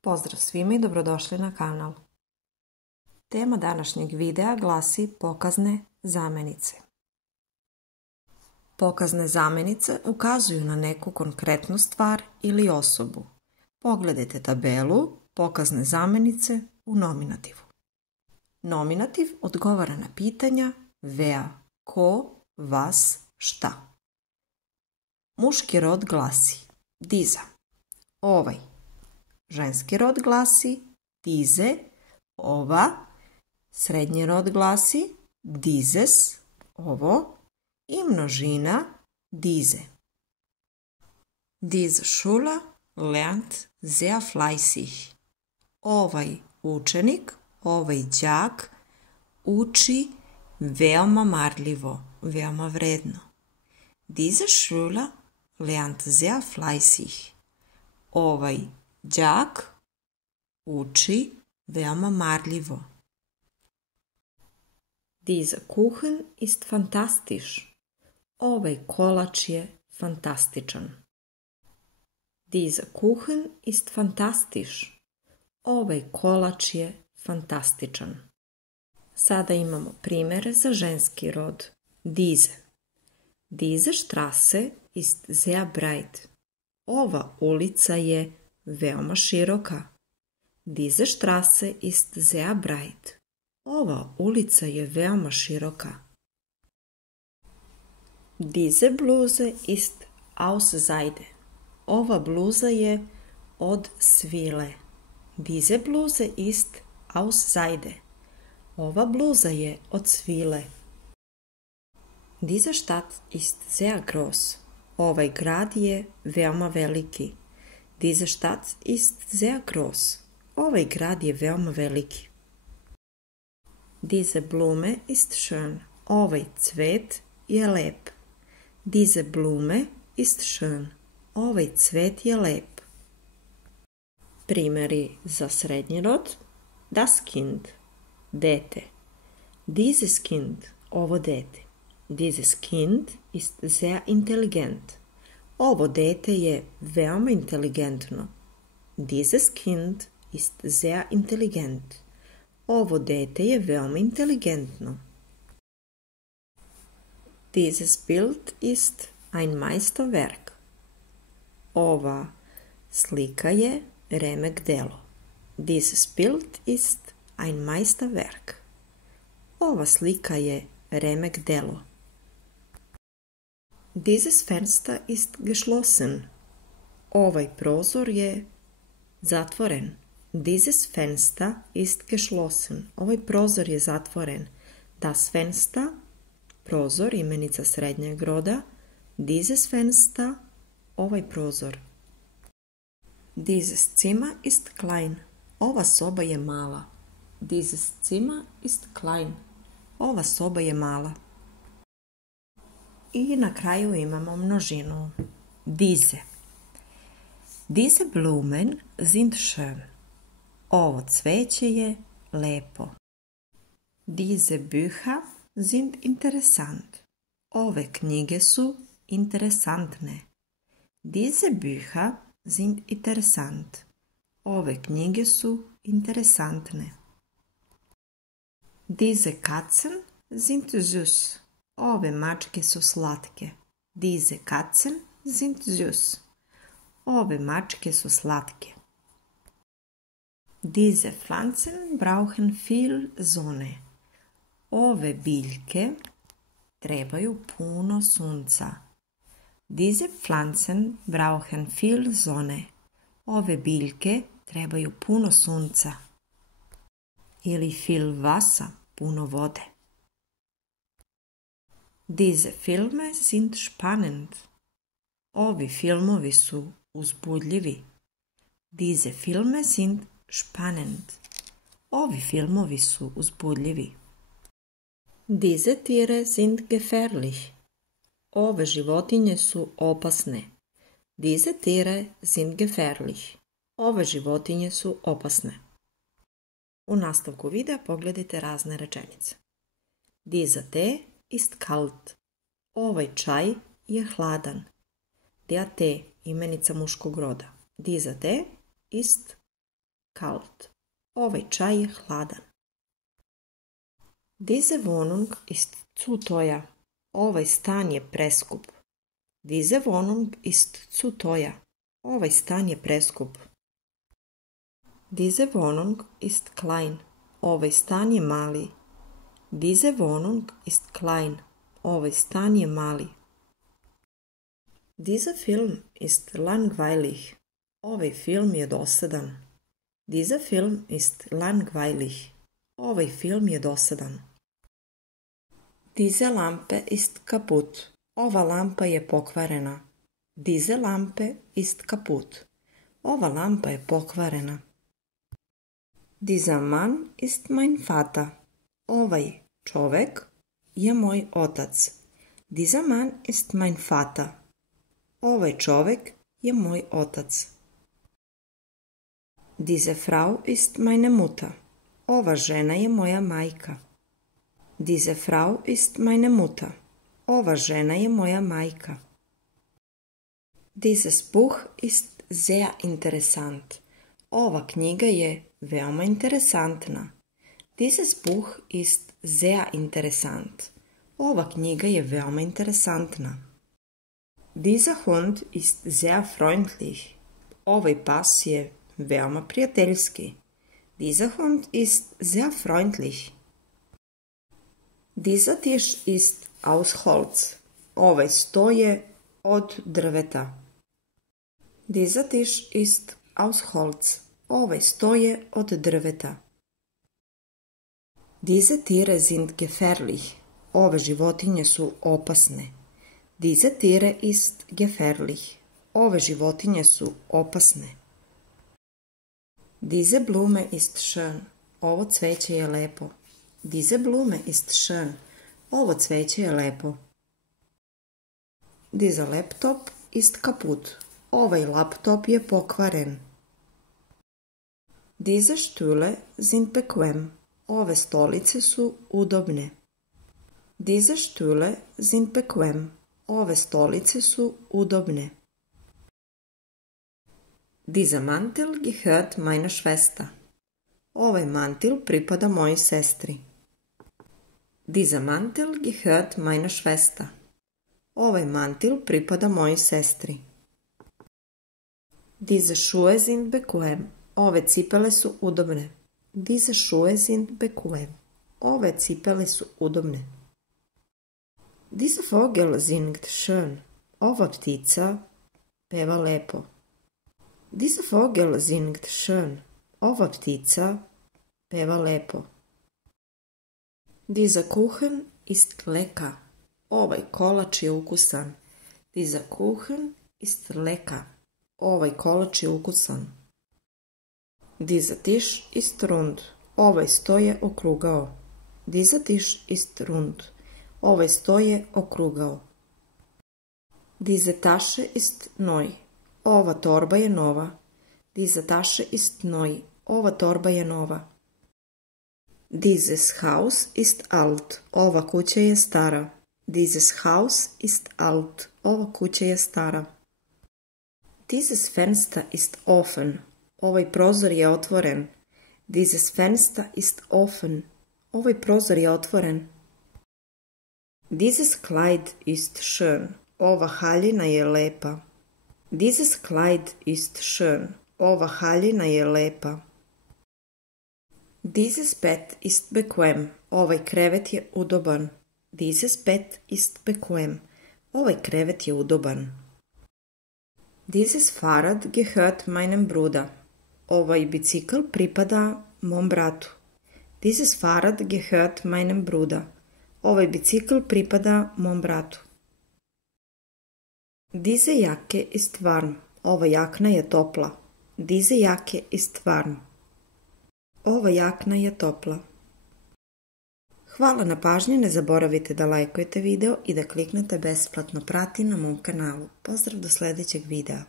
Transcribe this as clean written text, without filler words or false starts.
Pozdrav svima i dobrodošli na kanal. Tema današnjeg videa glasi pokazne zamenice. Pokazne zamenice ukazuju na neku konkretnu stvar ili osobu. Pogledajte tabelu pokazne zamenice u nominativu. Nominativ odgovara na pitanja wer, ko, was, šta. Muški rod glasi dieser, ovaj. Ženski rod glasi diese, ova. Srednji rod glasi dieses, ovo. I množina diese. Diese Schüler lernt sehr fleißig. Ovaj učenik, ovaj đak uči veoma marljivo, veoma vredno. Diese Schüler lernt sehr fleißig. Ovaj đak uči veoma marljivo. Dieser Kuchen ist fantastisch. Ovaj kolač je fantastičan. Dieser Kuchen ist fantastisch. Ovaj kolač je fantastičan. Sada imamo primere za ženski rod. Diese. Diese Straße ist sehr breit. Ova ulica je veoma široka. Diese Straße ist sehr breit. Ova ulica je veoma široka. Diese Bluse ist aus Seide. Ova bluza je od svile. Diese Bluse ist aus Seide. Ova bluza je od svile. Diese Stadt ist sehr groß. Ovaj grad je veoma veliki. Diese Stadt ist sehr groß. Ovaj grad je veoma veliki. Diese Blume ist schön. Ovaj cvet je lep. Diese Blume ist schön. Ovaj cvet je lep. Primeri za srednji rod. Das Kind, dete. Dieses Kind, ovo dete. Dieses Kind ist sehr intelligent. Ovo dete je veoma inteligentno. Dieses Kind ist sehr intelligent. Ovo dete je veoma inteligentno. Dieses Bild ist ein Meisterwerk. Ova slika je remek delo. Dieses Bild ist ein Meisterwerk. Ova slika je remek delo. Dieses Fenster ist geschlossen. Ovaj prozor je zatvoren. Dieses Fenster ist geschlossen. Ovaj prozor je zatvoren. Das Fenster, prozor, imenica srednjeg roda. Dieses Fenster, ovaj prozor. Dieses Zimmer ist klein. Ova soba je mala. Dieses Zimmer ist klein. Ova soba je mala. I na kraju imamo množinu. Diese. Diese Blumen sind schön. Ovo cveće je lepo. Diese Bücher sind interessant. Ove knjige su interesantne. Diese Bücher sind interessant. Ove knjige su interesantne. Diese Katzen sind süß. Ove mačke su slatke. Diese Katzen sind süß. Ove mačke su slatke. Diese Pflanzen brauchen viel Sonne. Ove biljke trebaju puno sunca. Diese Pflanzen brauchen viel Sonne. Ove biljke trebaju puno sunca. Ili viel Wasser, puno vode. Diese Filme sind spannend. Ovi filmovi su uzbudljivi. Diese Filme sind spannend. Ovi filmovi su uzbudljivi. Diese Tiere sind gefährlich. Ove životinje su opasne. Diese Tiere sind gefährlich. Ove životinje su opasne. U nastavku videa pogledajte razne rečenice. Dieser Tee ist kalt. Ovaj čaj je hladan. Der Tee, imenica muškog roda. Dieser Tee ist kalt. Ovaj čaj je hladan. Diese Wohnung ist zu teuer. Ovaj stan je preskup. Diese Wohnung ist zu teuer. Ovaj stan je preskup. Diese Wohnung ist klein. Ovaj stan je mali. Diese Wohnung ist klein. Ovaj stan je mali. Dieser Film ist langweilig. Ovaj film je dosadan. Dieser Film ist langweilig. Ovaj film je dosadan. Diese Lampe ist kaputt. Ova lampa je pokvarena. Diese Lampe ist kaputt. Ova lampa je pokvarena. Dieser Mann ist mein Vater. Ovaj čovek je moj otac. Dieser Mann ist mein Vater. Ovaj čovek je moj otac. Diese Frau ist meine Mutter. Ova žena je moja majka. Diese Frau ist meine Mutter. Ova žena je moja majka. Dieses Buch ist sehr interessant. Ova knjiga je veoma interesantna. Dieses Buch ist sehr interessant. Ova knjiga je veoma interesantna. Dieser Hund ist sehr freundlich. Ovaj pas je veoma prijateljski. Dieser Hund ist sehr freundlich. Dieser Tisch ist aus Holz. Ovaj sto je od drveta. Dieser Tisch ist aus Holz. Ovaj sto je od drveta. Diese Tiere sind gefährlich. Ove životinje su opasne. Diese Tiere ist gefährlich. Ove životinje su opasne. Diese Blume ist schön. Ovo cveće je lepo. Diese Blume ist schön. Ovo cveće je lepo. Dieser Laptop ist kaputt. Ovaj laptop je pokvaren. Diese Stühle sind bequem. Ove stolice su udobne. Diese Stühle sind bequem. Ove stolice su udobne. Dieser Mantel gehört meiner Schwester. Ovaj mantil pripada mojoj sestri. Dieser Mantel gehört meiner Schwester. Ovaj mantil pripada mojoj sestri. Diese Schuhe sind bequem. Ove cipele su udobne. Diese Schuhe sind bequem. Ove cipele su udobne. Dieser Vogel singt schön. Ova ptica peva lepo. Dieser Vogel singt schön. Ova ptica peva lepo. Dieser Kuchen ist lecker. Ovaj kolač je ukusan. Dieser Kuchen ist lecker. Ovaj kolač je ukusan. Dieser Tisch ist rund. Ovaj sto je okrugao. Dieser Tisch ist rund. Ovaj sto je okrugao. Diese Tasche ist neu. Ova torba je nova. Diese Tasche ist neu. Ova torba je nova. Dieses Haus ist alt. Ova kuća je stara. Dieses Haus ist alt. Ova kuća je stara. Dieses Fenster ist offen. Ovaj prozor je otvoren. Dieses Fenster ist offen. Ovaj prozor je otvoren. Dieses Kleid ist schön. Ova haljina je lepa. Dieses Kleid ist schön. Ova haljina je lepa. Dieses Bett ist bequem. Ovaj krevet je udoban. Dieses Bett ist bequem. Ovaj krevet je udoban. Dieses Fahrrad gehört meinem Bruder. Ovaj bicikl pripada mom bratu. Dieses Fahrrad gehört meinem Bruder. Ovaj bicikl pripada mom bratu. Diese Jacke ist warm. Ova jakna je topla. Diese Jacke ist warm. Ova jakna je topla. Hvala na pažnji, ne zaboravite da lajkujete video i da kliknete besplatno prati na mom kanalu. Pozdrav do sljedećeg videa.